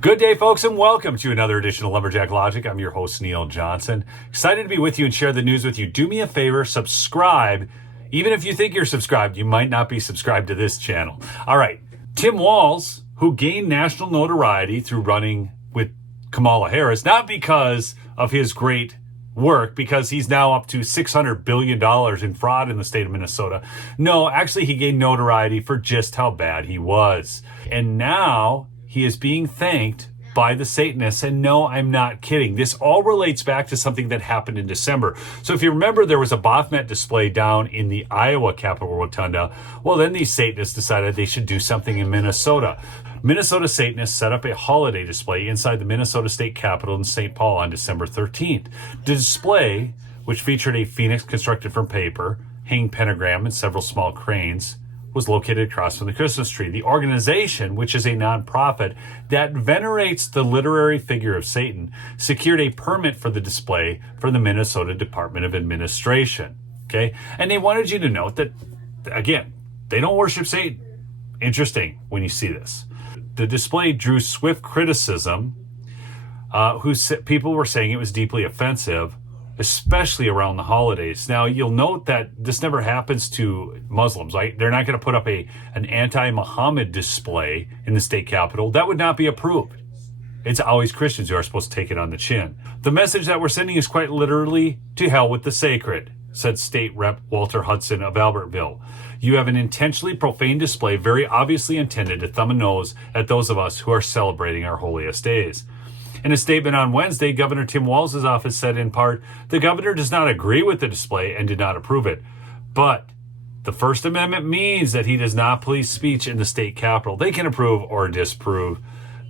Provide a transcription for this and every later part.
Good day, folks, and welcome to another edition of Lumberjack Logic. I'm your host, Neil Johnson. Excited to be with you and share the news with you. Do me a favor, subscribe. Even if you think you're subscribed, you might not be subscribed to this channel. All right, Tim Walz, who gained national notoriety through running with Kamala Harris, not because of his great work, because he's now up to $600 billion in fraud in the state of Minnesota. No, actually, he gained notoriety for just how bad he was. And now he is being thanked by the Satanists. And no, I'm not kidding. This all relates back to something that happened in December. So if you remember, there was a Baphomet display down in the Iowa Capitol Rotunda. Well, then these Satanists decided they should do something in Minnesota. Minnesota Satanists set up a holiday display inside the Minnesota State Capitol in St. Paul on December 13th. The display, which featured a phoenix constructed from paper, hanging pentagram, and several small cranes, was located across from the Christmas tree. The organization, which is a nonprofit that venerates the literary figure of Satan, secured a permit for the display from the Minnesota Department of Administration. Okay? And they wanted you to note that, again, they don't worship Satan. Interesting when you see this. The display drew swift criticism. People were saying it was deeply offensive, especially around the holidays. Now, you'll note that this never happens to Muslims, right? They're not going to put up an anti-Muhammad display in the state capitol. That would not be approved. It's always Christians who are supposed to take it on the chin. The message that we're sending is quite literally, to hell with the sacred, said State Rep Walter Hudson of Albertville. You have an intentionally profane display, very obviously intended to thumb a nose at those of us who are celebrating our holiest days. In a statement on Wednesday, Governor Tim Walz's office said in part, the governor does not agree with the display and did not approve it. But the First Amendment means that he does not police speech in the state capitol. They can approve or disapprove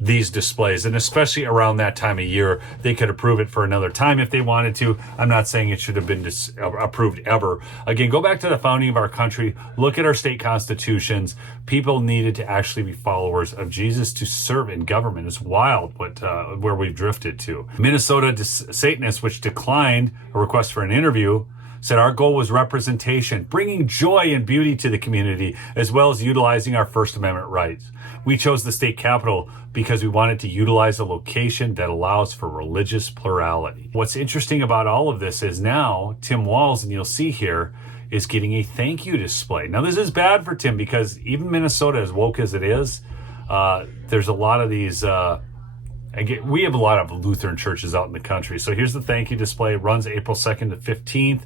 these displays, and especially around that time of year, they could approve it for another time if they wanted to. I'm not saying it should have been approved ever. Again, go back to the founding of our country, look at our state constitutions. People needed to actually be followers of Jesus to serve in government. It's wild where we've drifted to. Minnesota Satanists, which declined a request for an interview, said our goal was representation, bringing joy and beauty to the community, as well as utilizing our First Amendment rights. We chose the state capitol because we wanted to utilize a location that allows for religious plurality. What's interesting about all of this is now Tim Walz, and you'll see here, is getting a thank you display. Now, this is bad for Tim because even Minnesota, as woke as it is, there's a lot of these... we have a lot of Lutheran churches out in the country. So here's the thank you display. It runs April 2nd to 15th.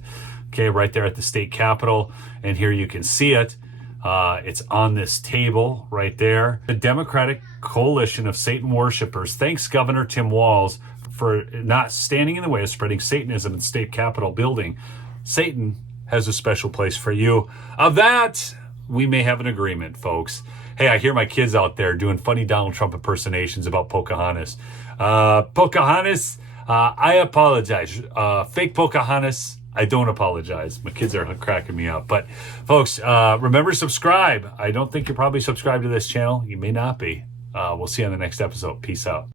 Okay, right there at the state capitol. And here you can see it. It's on this table right there. The Democratic Coalition of Satan Worshippers thanks Governor Tim Walz for not standing in the way of spreading Satanism in the state capitol building. Satan has a special place for you. Of that, we may have an agreement, folks. Hey, I hear my kids out there doing funny Donald Trump impersonations about Pocahontas. Pocahontas, I apologize. Fake Pocahontas, I don't apologize. My kids are cracking me up. But, folks, remember to subscribe. I don't think you're probably subscribed to this channel. You may not be. We'll see you on the next episode. Peace out.